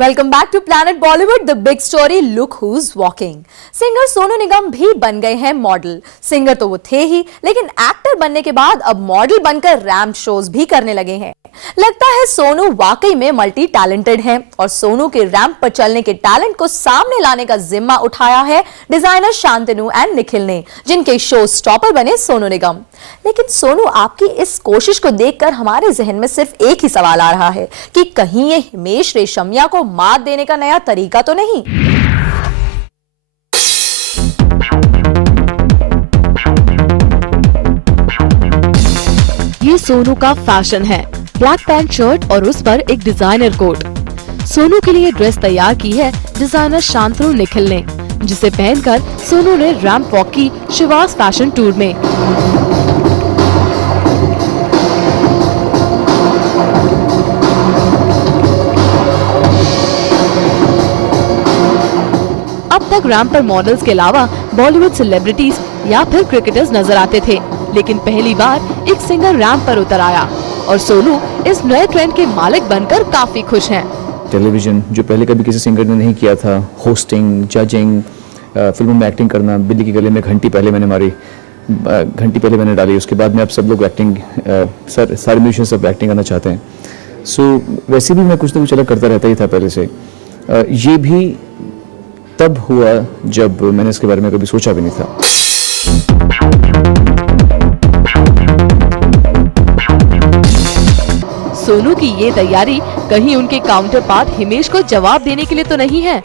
Welcome back to planet Bollywood. The big story, look who's walking. Singer Sonu Nigam भी बन गए हैं मॉडल। सिंगर तो वो थे ही, लेकिन एक्टर बनने के बाद अब मॉडल बनकर रैंप शोज भी करने लगे हैं। लगता है सोनू वाकई में मल्टी टैलेंटेड हैं और सोनू के रैंप पर चलने के टैलेंट को सामने लाने का जिम्मा उठाया है डिजाइनर शांतनु एंड निखिल ने, जिनके शो स्टॉपर बने सोनू निगम। लेकिन सोनू, आपकी इस कोशिश को देखकर हमारे जहन में सिर्फ एक ही सवाल आ रहा है कि कहीं ये हिमेश रेशमिया को मात देने का नया तरीका तो नहीं? ये सोनू का फैशन है, ब्लैक पैंट शर्ट और उस पर एक डिजाइनर कोट। सोनू के लिए ड्रेस तैयार की है डिजाइनर शांतनु निखिल ने, जिसे पहनकर सोनू ने रैंप वॉक की शिवास फैशन टूर में। अब तक रैंप पर मॉडल्स के अलावा बॉलीवुड सेलिब्रिटीज या फिर क्रिकेटर्स नजर आते थे, लेकिन पहली बार एक सिंगर रैंप पर उतर आया और सोनू इस नए ट्रेंड के मालिक बनकर काफी खुश हैं। टेलीविजन जो पहले कभी किसी सिंगर ने नहीं किया था, होस्टिंग, जजिंग, फिल्मों में एक्टिंग करना, बिल्ली की गले में घंटी पहले मैंने मारी, घंटी पहले मैंने डाली, उसके बाद में अब सब लोग एक्टिंग, सारे म्यूजिशियन सब एक्टिंग करना चाहते हैं। सो वैसे भी मैं कुछ ना कुछ अलग करता रहता ही था पहले से। ये भी तब हुआ जब मैंने इसके बारे में कभी सोचा भी नहीं था। सोनू की ये तैयारी कहीं उनके काउंटर पार्ट हिमेश को जवाब देने के लिए तो नहीं है,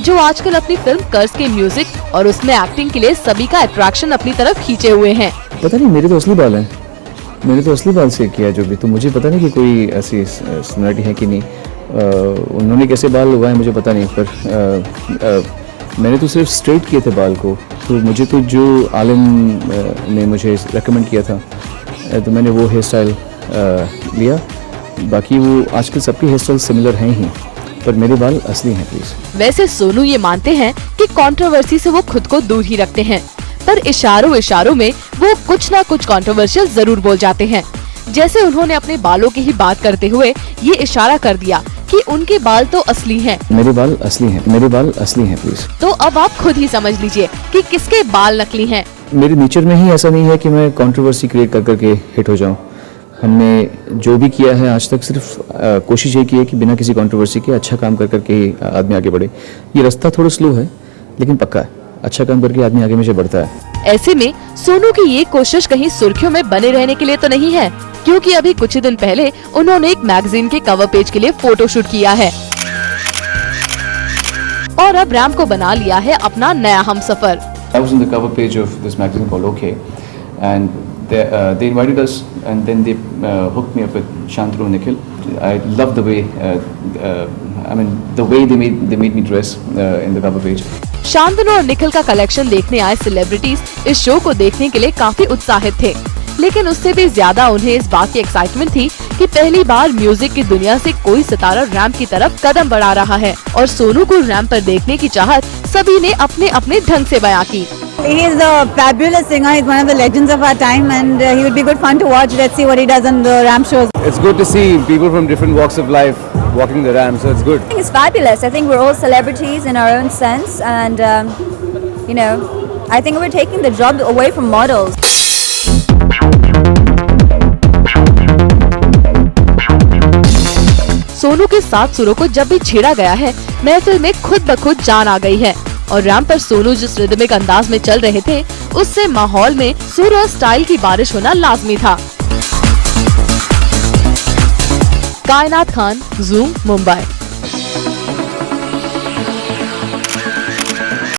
जो आजकल अपनी फिल्म कर्ज के म्यूजिक और उसमें एक्टिंग के लिए सभी का अट्रैक्शन अपनी तरफ खींचे हुए हैं। पता नहीं, मेरे तो असली बाल हैं, मैंने तो असली बाल से किया जो भी, तो मुझे पता नहीं कि कोई ऐसी सिमिलरिटी है कि नहीं। उन्होंने कैसे बाल उगाए मुझे पता नहीं, पर मैंने तो सिर्फ स्ट्रेट किए थे बाल को। तो मुझे तो जो आलिम ने मुझे रेकमेंड किया था तो मैंने वो हेयर स्टाइल लिया। बाकी वो आजकल सबके हेयर स्टाइल सिमिलर हैं ही, पर मेरे बाल असली हैं प्लीज। वैसे सोनू ये मानते हैं कि कंट्रोवर्सी से वो खुद को दूर ही रखते हैं, पर इशारों में वो कुछ ना कुछ कंट्रोवर्शियल जरूर बोल जाते हैं। जैसे उन्होंने अपने बालों की ही बात करते हुए ये इशारा कर दिया कि उनके बाल तो असली हैं। मेरे बाल असली हैं, मेरे बाल असली हैं प्लीज। तो अब आप खुद ही समझ लीजिए कि किसके बाल नकली हैं। मेरे नेचर में ही ऐसा नहीं है कि मैं कंट्रोवर्सी क्रिएट कर करके हिट हो जाऊं। हमने जो भी किया है आज तक सिर्फ कोशिश ये की है कि बिना किसी कंट्रोवर्सी के अच्छा काम कर करके ही आदमी आगे बढ़े। ये रास्ता थोड़ा स्लो है लेकिन पक्का है, अच्छा काम करके आदमी आगे मुझे बढ़ता है। ऐसे में सोनू की ये कोशिश कहीं सुर्खियों में बने रहने के लिए तो नहीं है, क्योंकि अभी कुछ ही दिन पहले उन्होंने एक मैगजीन के कवर पेज के लिए फोटोशूट किया है और अब रैंप को बना लिया है अपना नया Humsafar. I was on the cover page of this magazine called OK, and they invited us, and then they hooked me up with Shantanu Nikhil. I love the way, the way they made me dress in the cover page. Shantanu और निखिल का collection देखने आए celebrities इस show को देखने के लिए काफी उत्साहित थे, लेकिन उससे भी ज्यादा उन्हें इस बात की एक्साइटमेंट थी कि पहली बार म्यूजिक की दुनिया से कोई सितारा रैंप की तरफ कदम बढ़ा रहा है और सोनू को रैंप पर देखने की चाहत सभी ने अपने अपने ढंग से बयां की। He is a fabulous singer. He's one of the legends of our time, and he would be good fun to watch. Let's see what he does on the ramp shows. It's good to see people from different walks of life walking the ramp, so it's good. I think it's fabulous. I think we're all celebrities in our own sense, and I think we're taking the job away from models. Sonu के साथ सुरों को जब भी छेड़ा गया है, महफिल में खुद ब खुद जान आ गई है और रैंप पर सोनू जिस रिदमिक अंदाज में चल रहे थे, उससे माहौल में सुर और स्टाइल की बारिश होना लाजमी था। कायनात खान, ज़ूम, मुंबई।